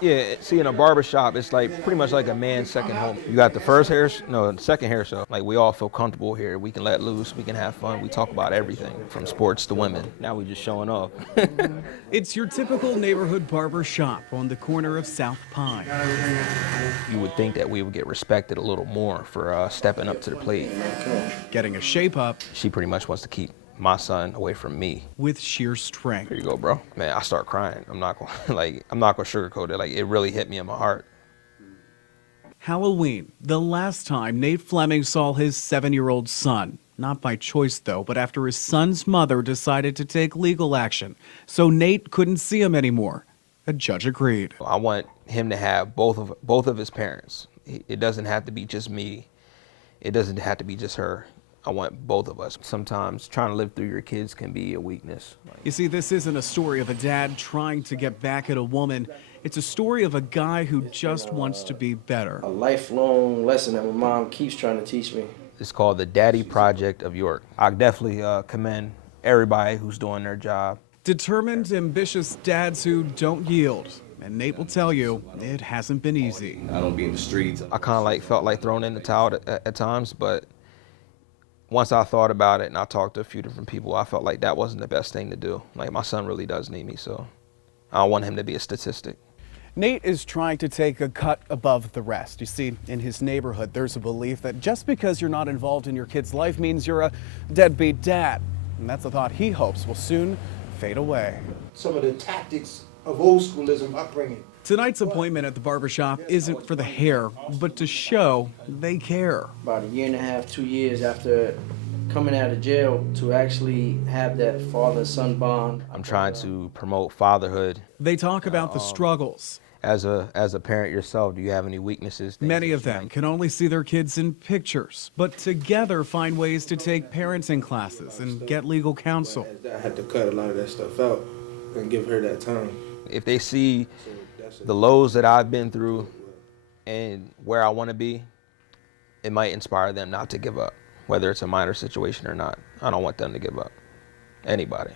Yeah, see, in a barber shop, it's like pretty much like a man's second home. You got the first hair, no, the second hair show. Like we all feel comfortable here. We can let loose. We can have fun. We talk about everything from sports to women. Now we just showing off. It's your typical neighborhood barber shop on the corner of South Pine. You would think that we would get respected a little more for stepping up to the plate. Getting a shape up She pretty much wants to keep my son away from me. with sheer strength. Here you go, bro. Man, I start crying. I'm not gonna I'm not gonna sugarcoat it. Like it really hit me in my heart. Halloween, the last time Nate Fleming saw his 7-year-old son. Not by choice, though, but after his son's mother decided to take legal action. So Nate couldn't see him anymore. A judge agreed. I want him to have both of his parents. It doesn't have to be just me. It doesn't have to be just her. I want both of us. Sometimes trying to live through your kids can be a weakness. You see, this isn't a story of a dad trying to get back at a woman. It's a story of a guy who just wants to be better. A lifelong lesson that my mom keeps trying to teach me. It's called the Daddy Project of York. I definitely commend everybody who's doing their job. Determined, ambitious dads who don't yield. And Nate will tell you, it hasn't been easy. I don't be in the streets. I kind of like felt like throwing in the towel at times, but once I thought about it and I talked to a few different people, I felt like that wasn't the best thing to do. Like my son really does need me, so I don't want him to be a statistic. Nate is trying to take a cut above the rest. You see, in his neighborhood, there's a belief that just because you're not involved in your kid's life means you're a deadbeat dad. And that's a thought he hopes will soon fade away. Some of the tactics of old schoolism upbringing. Tonight's appointment at the barbershop isn't for the hair, but to show they care. About a year and a half, 2 years after coming out of jail to actually have that father-son bond. I'm trying to promote fatherhood. They talk about the struggles. As a parent yourself, do you have any weaknesses? Many of them can only see their kids in pictures, but together find ways to take parenting classes and get legal counsel. I had to cut a lot of that stuff out and give her that time. If they see the lows that I've been through and where I want to be, it might inspire them not to give up, whether it's a minor situation or not. I don't want them to give up. Anybody.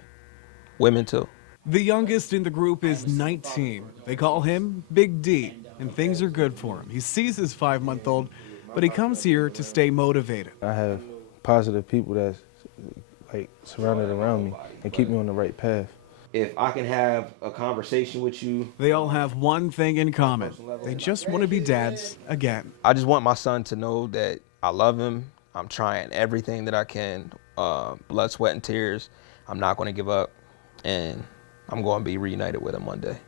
Women too. The youngest in the group is 19. They call him Big D, and things are good for him. He sees his 5-month-old, but he comes here to stay motivated. I have positive people that's like surrounded around me and keep me on the right path. If I can have a conversation with you. They all have one thing in common. They just want to be dads again. I just want my son to know that I love him. I'm trying everything that I can, blood, sweat, and tears. I'm not going to give up, and I'm going to be reunited with him one day.